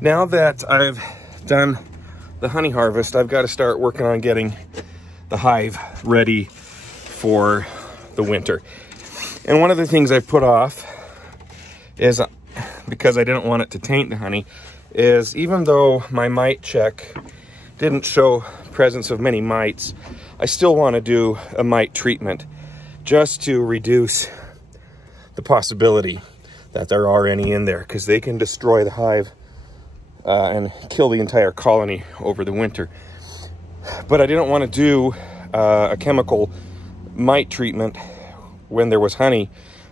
Now that I've done the honey harvest, I've got to start working on getting the hive ready for the winter. And one of the things I put off is, because I didn't want it to taint the honey, is even though my mite check didn't show presence of many mites, I still want to do a mite treatment just to reduce the possibility that there are any in there, because they can destroy the hive and kill the entire colony over the winter. But I didn't want to do a chemical mite treatment when there was honey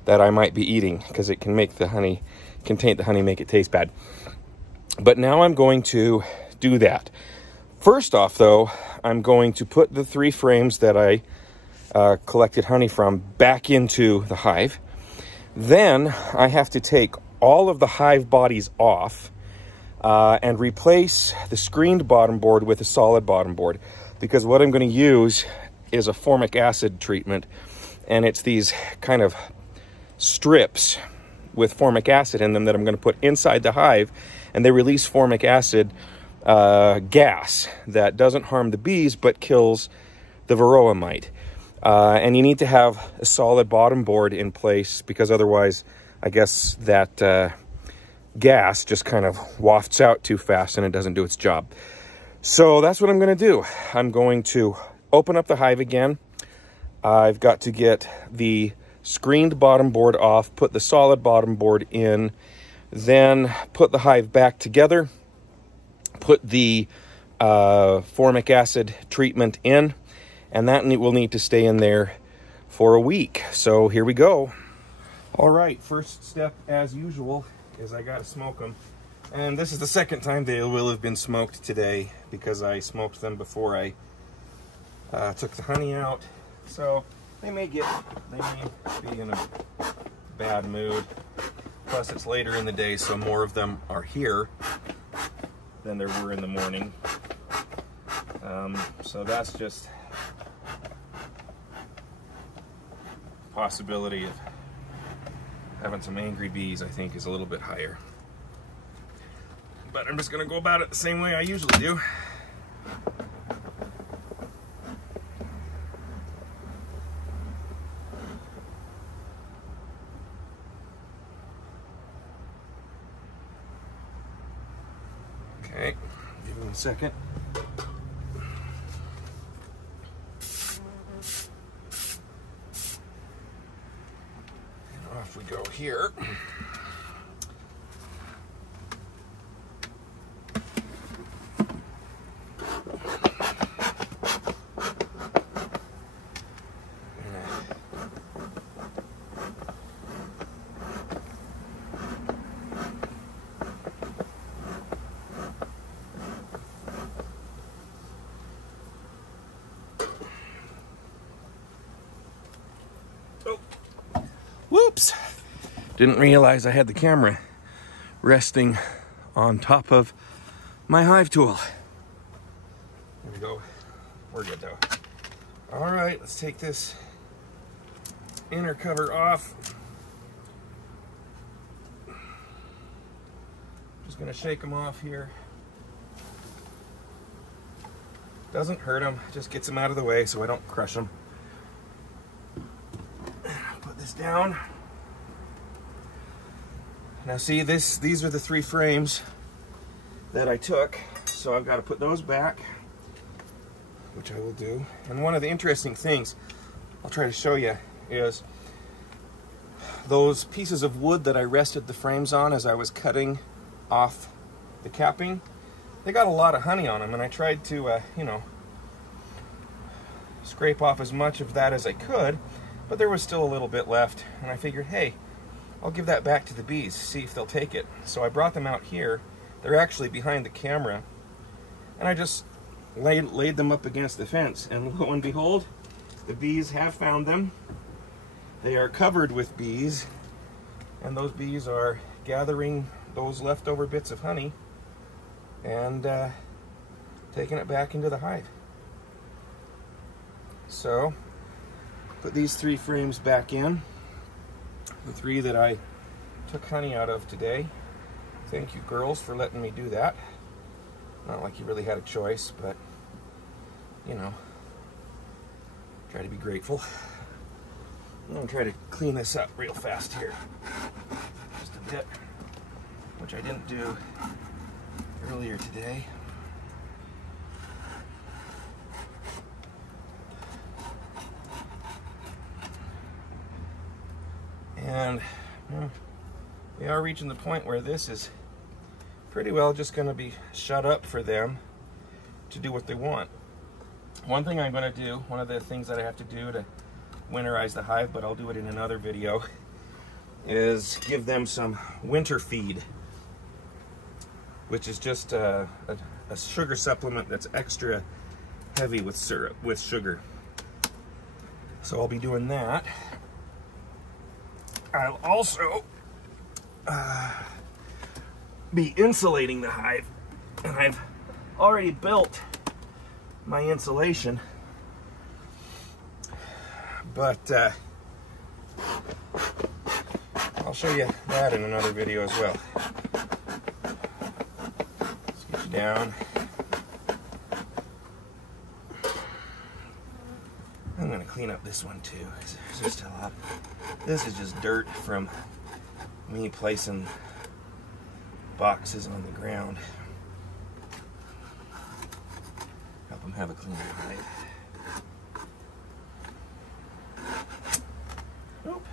that I might be eating, because it can make the honey, can taint the honey, make it taste bad. But now I'm going to do that. First off, though, I'm going to put the 3 frames that I collected honey from back into the hive. Then I have to take all of the hive bodies off and replace the screened bottom board with a solid bottom board, because what I'm going to use is a formic acid treatment, and it's these kind of strips with formic acid in them that I'm going to put inside the hive, and they release formic acid gas that doesn't harm the bees but kills the varroa mite. And you need to have a solid bottom board in place, because otherwise I guess that gas just kind of wafts out too fast and it doesn't do its job. So that's what I'm going to do. I'm going to open up the hive again. I've got to get the screened bottom board off, put the solid bottom board in, then put the hive back together, put the formic acid treatment in, and that will need to stay in there for a week. So here we go. All right, first step as usual is I gotta smoke them. And this is the second time they will have been smoked today, because I smoked them before I took the honey out. So they may be in a bad mood. Plus it's later in the day, so more of them are here than there were in the morning. So that's just possibility of having some angry bees, I think, is a little bit higher. But I'm just gonna go about it the same way I usually do. Okay, give me a second. And off we go here. Whoops! Didn't realize I had the camera resting on top of my hive tool. There we go. We're good though. All right, let's take this inner cover off. Just gonna shake them off here. Doesn't hurt them, just gets them out of the way so I don't crush them. Put this down. Now see, these are the 3 frames that I took, so I've got to put those back, which I will do. And one of the interesting things I'll try to show you is those pieces of wood that I rested the frames on as I was cutting off the capping. They got a lot of honey on them, and I tried to, you know, scrape off as much of that as I could, but there was still a little bit left, and I figured, hey, I'll give that back to the bees, see if they'll take it. So I brought them out here. They're actually behind the camera, and I just laid them up against the fence, and lo and behold, the bees have found them. They are covered with bees, and those bees are gathering those leftover bits of honey and taking it back into the hive. So, put these 3 frames back in, the 3 that I took honey out of today, Thank you, girls, for letting me do that. Not like you really had a choice, but, you know, try to be grateful. I'm going to try to clean this up real fast here. Just a bit, which I didn't do earlier today. And we are reaching the point where this is pretty well just going to be shut up for them to do what they want. One thing I'm going to do, one of the things that I have to do to winterize the hive, but I'll do it in another video, is give them some winter feed, which is just a sugar supplement that's extra heavy with syrup, with sugar. So I'll be doing that. I'll also be insulating the hive, and I've already built my insulation, but I'll show you that in another video as well. Let's get you down. I'm going to clean up this one too. There's just a lot. This is just dirt from me placing boxes on the ground. Help them have a clean hive. Oop.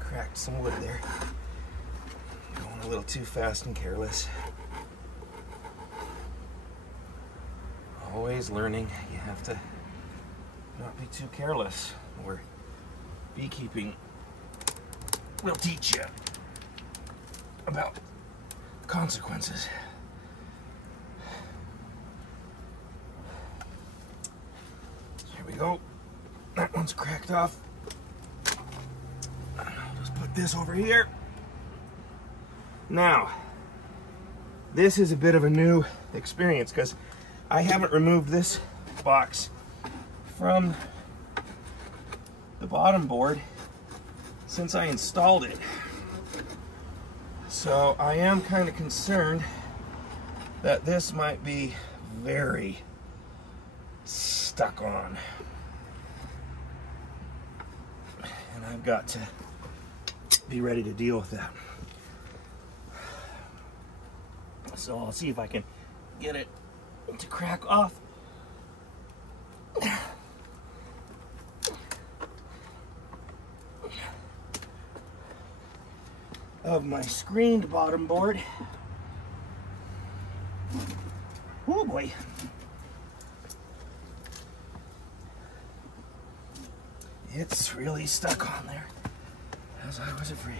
Cracked some wood there. Going a little too fast and careless. Always learning. You have to not be too careless, or beekeeping will teach you about consequences. Here we go. That one's cracked off. I'll just put this over here. Now, this is a bit of a new experience because I haven't removed this box from the bottom board since I installed it. So I am kind of concerned that this might be very stuck on. And I've got to be ready to deal with that. So I'll see if I can get it to crack off. Of my screened bottom board. Oh boy. It's really stuck on there, as I was afraid.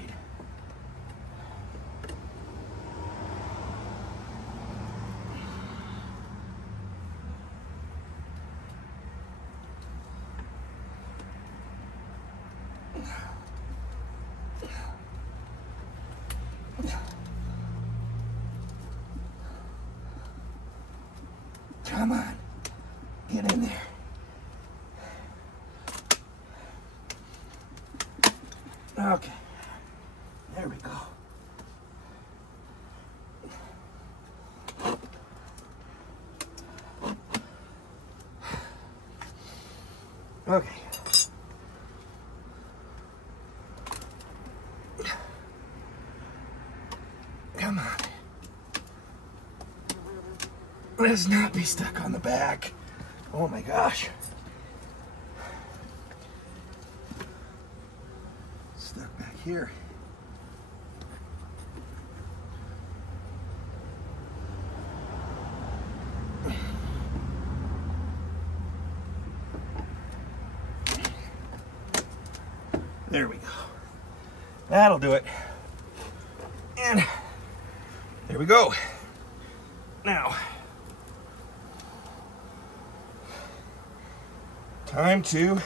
Come on, get in there. Okay, there we go. Okay. Come on. Let's not be stuck on the back. Oh my gosh. Stuck back here. There we go. That'll do it. And there we go. Now, time to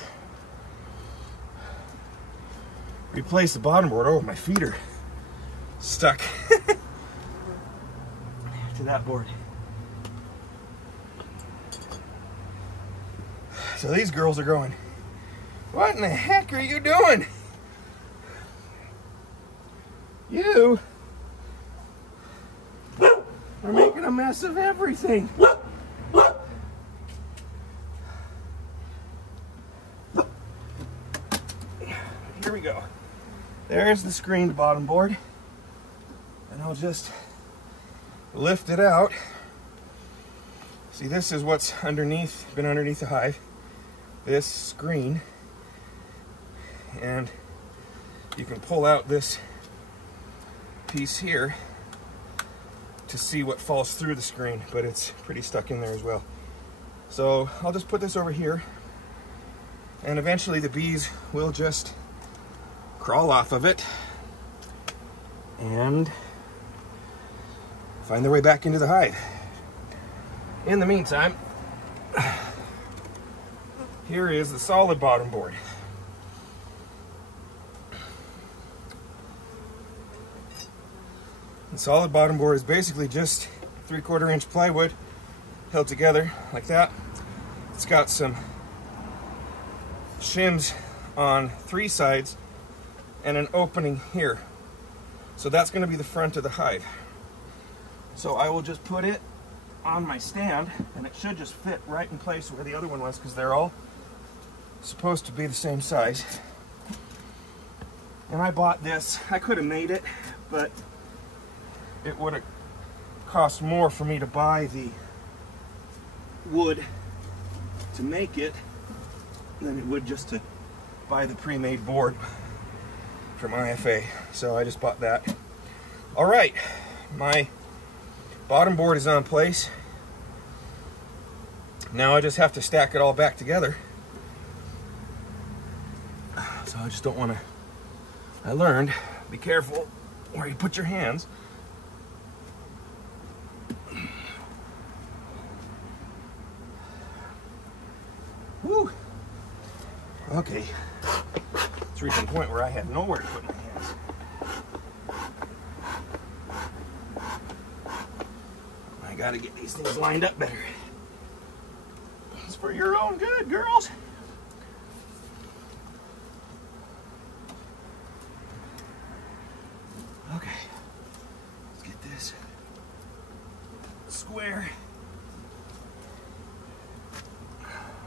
replace the bottom board. Oh, my feet are stuck to that board. So these girls are going, what in the heck are you doing? You making a mess of everything. Here we go. There's the screened bottom board. And I'll just lift it out. See, this is what's been underneath the hive. This screen. And you can pull out this piece here to see what falls through the screen, but it's pretty stuck in there as well. So I'll just put this over here, and eventually the bees will just crawl off of it and find their way back into the hive. In the meantime, here is the solid bottom board. The solid bottom board is basically just 3/4 inch plywood held together like that. It's got some shims on 3 sides and an opening here. So that's going to be the front of the hive. So I will just put it on my stand, and it should just fit right in place where the other one was, because they're all supposed to be the same size. And I bought this. I could have made it, but it would have cost more for me to buy the wood to make it than it would just to buy the pre-made board from IFA. So I just bought that. All right, my bottom board is on place. Now I just have to stack it all back together. So I just don't want to, I learned, be careful where you put your hands. Woo! Okay, it's reaching a point where I have nowhere to put my hands. I gotta get these things lined up better. It's for your own good, girls. Okay, let's get this square.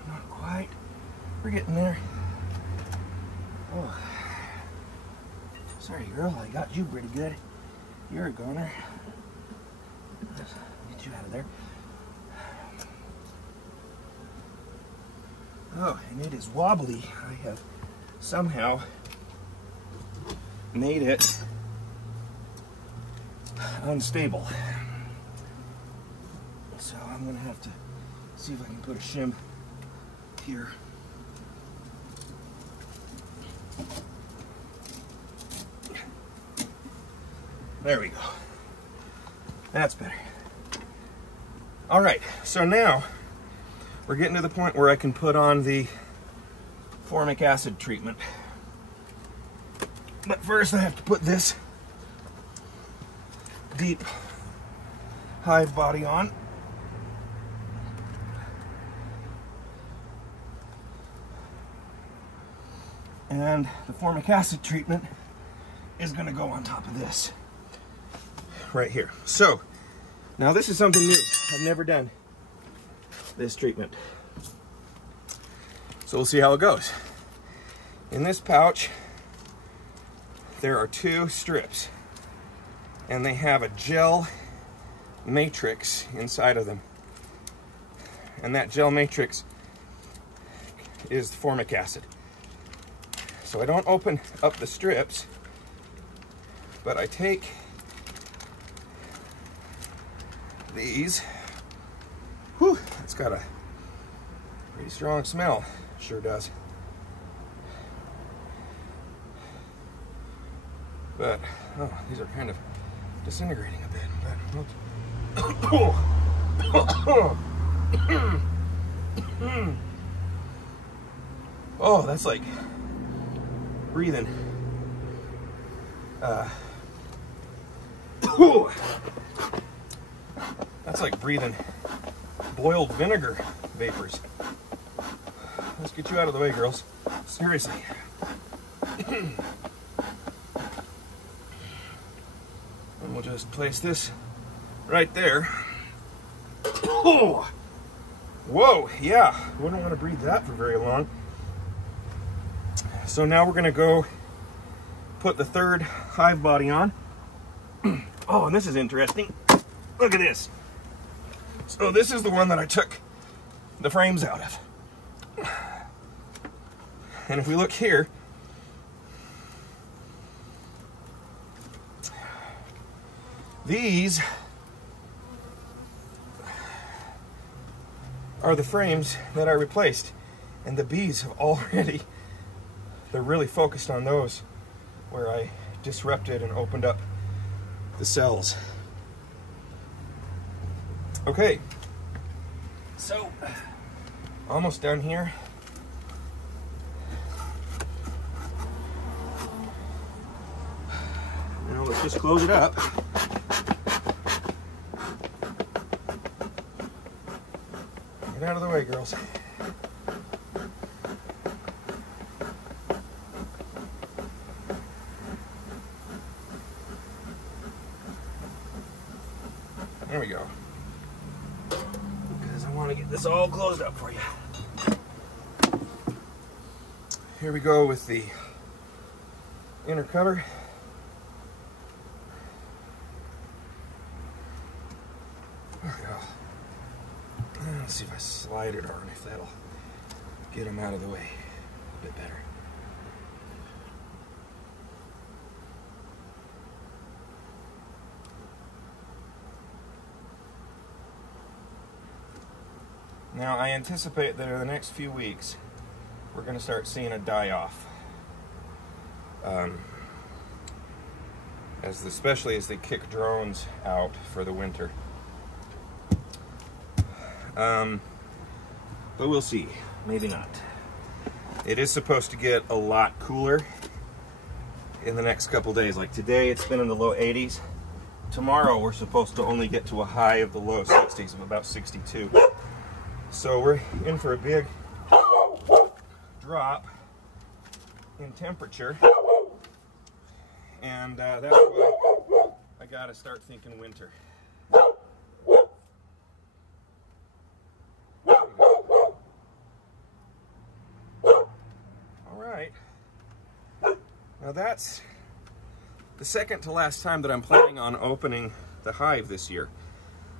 Not quite. We're getting there. Oh, sorry, girl. I got you pretty good. You're a goner. Let's get you out of there. Oh, and it is wobbly. I have somehow made it unstable. So I'm gonna have to see if I can put a shim here. There we go. That's better. All right, so now we're getting to the point where I can put on the formic acid treatment. But first I have to put this deep hive body on. And the formic acid treatment is going to go on top of this right here. So now this is something new. I've never done this treatment. So we'll see how it goes. In this pouch, there are 2 strips, and they have a gel matrix inside of them. And that gel matrix is formic acid. So I don't open up the strips, but I take these. Whew, it's got a pretty strong smell. Sure does. But, oh, these are kind of disintegrating a bit. But, oh, that's like breathing. That's like breathing boiled vinegar vapors. Let's get you out of the way, girls. Seriously. And we'll just place this right there. Oh, whoa, yeah, wouldn't want to breathe that for very long. So now we're gonna go put the third hive body on. Oh, and this is interesting. Look at this. So this is the one that I took the frames out of. And if we look here, these are the frames that I replaced. And the bees have already, they're really focused on those where I disrupted and opened up the cells. Okay, so almost done here. Now let's just close it up. Get out of the way, girls. There we go. Because I want to get this all closed up for you. Here we go with the inner cutter. There we go. Let's see if I slide it on, if that'll get them out of the way a bit better. Now, I anticipate that in the next few weeks, we're going to start seeing a die-off. Especially as they kick drones out for the winter. But we'll see. Maybe not. It is supposed to get a lot cooler in the next couple days. Like today, it's been in the low 80s. Tomorrow, we're supposed to only get to a high of the low 60s of about 62. So we're in for a big drop in temperature, and that's why I gotta start thinking winter. Alright, now that's the second to last time that I'm planning on opening the hive this year.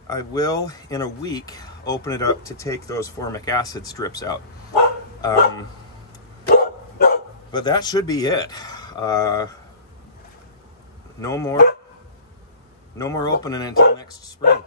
I will, in a week, open it up to take those formic acid strips out. But that should be it. No more opening until next spring.